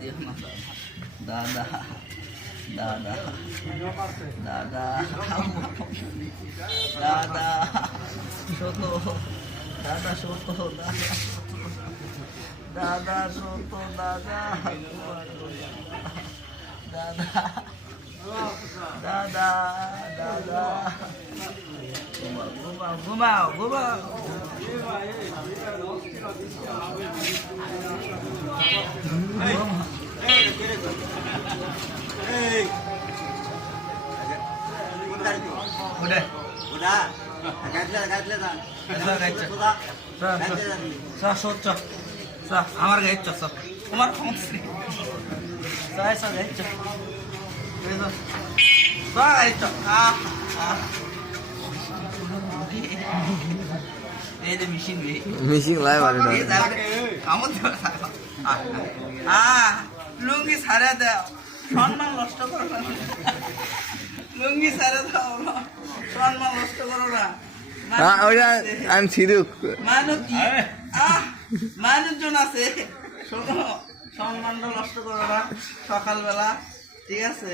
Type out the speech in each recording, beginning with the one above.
দিও না দাদা দাদা দাদা দাদা ছোট দাদা ছোট দাদা ছোট দাদা দাদা দাদা দাদা ঘুমাও ঘুমাও ঘুমাও আমার গাইছ তোমার মিশিং লাই বারে লুঙ্গি ছাড়া দাও সম্মান নষ্ট করো না লুঙ্গি ছাড়া দাও সম্মান নষ্ট করো না ওইটা আমি সিরুক মানুষজন আছে শোনো সম্মানটা নষ্ট করো না সকালবেলা ঠিক আছে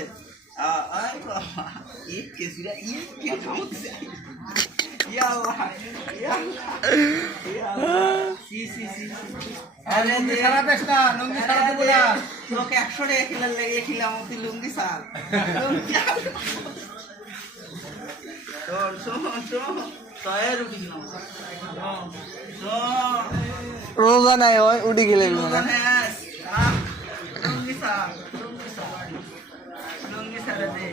তোকে 100 টাকা খেলার লেগে খিলাম তুই লুঙ্গি সার রোজা নাই ওই উঠি গেলে লুঙ্গি সার লুঙ্গি সার দে